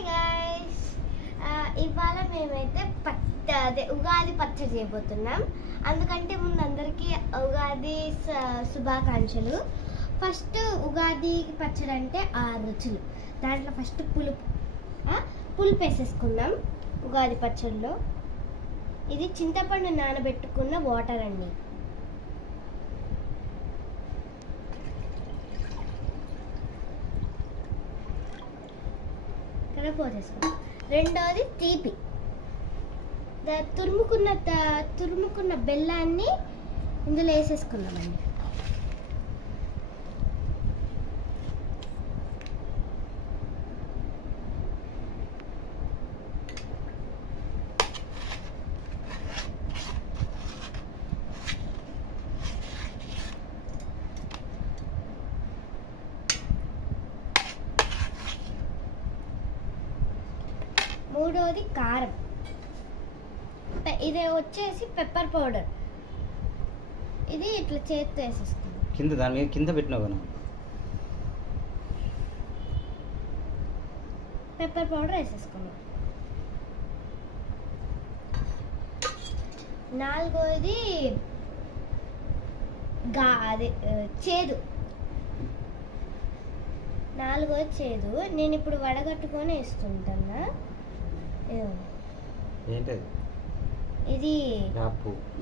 Hi guys, ఇవాళ మేమైతే అదే ఉగాది పచ్చడి చేయబోతున్నాం. అందుకంటే ముందు అందరికీ ఉగాది శుభాకాంక్షలు. ఫస్ట్ ఉగాది పచ్చడి అంటే 6 రుచులు. దాంట్లో ఫస్ట్ పులుపు వేసేసుకుందాం. ఉగాది పచ్చడిలో ఇది చింతపండు నానబెట్టుకున్న వాటర్ అండి. పోసేసుకుందాం. రెండోది తీపి, తురుముకున్న బెల్లాన్ని ఇందులో వేసేసుకుందామండి. మూడోది కారం, ఇది వచ్చేసి పెప్పర్ పౌడర్. ఇది ఇట్లా చేతితో వేసేసుకుందాం. కింద దాని మీద కింద పెట్టినావు కదా. పెప్పర్ పౌడర్ వేసేసుకున్నాం. నాలుగోది చేదు. నాలుగోది చేదు. నేను ఇప్పుడు వడగట్టుకొని వేస్తుంటా. ఏంటది? ఇది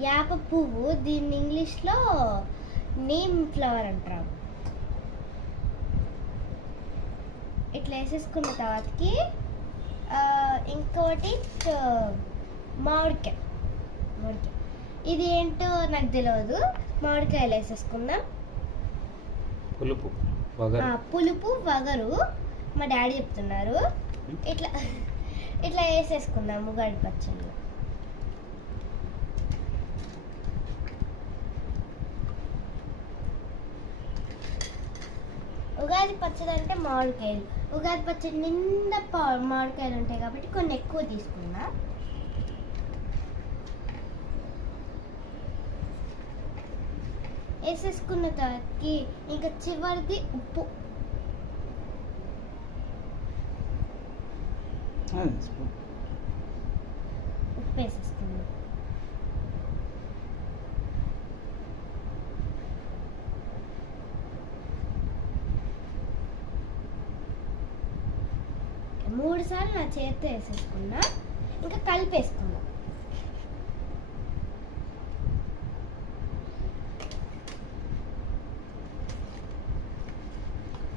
యాప పువ్వు. దీన్ని ఇంగ్లీష్లో నీమ్ ఫ్లవర్ అంటారు. ఇట్లా వేసేసుకున్న తర్వాతకి ఇంకోటి మామిడికాయ. ఇది ఏంటో నాకు తెలియదు. మామిడికాయలు వేసేసుకుందాం. పులుపు వగరు మా డాడీ చెప్తున్నారు. ఇట్లా వేసేసుకుందాం ఉగాది పచ్చడిలో. ఉగాది పచ్చడి అంటే మామిడికాయలు. ఉగాది పచ్చడి నిండా మామిడికాయలు ఉంటాయి కాబట్టి కొన్ని ఎక్కువ తీసుకున్నా. వేసేసుకున్న తర్వాతకి ఇంకా చివరిది ఉప్పు. ఉప్పు వేసేసుకున్నాం. మూడు సార్లు నా చేతితో వేసేసుకున్నా. ఇంకా కలిపేసుకున్నా.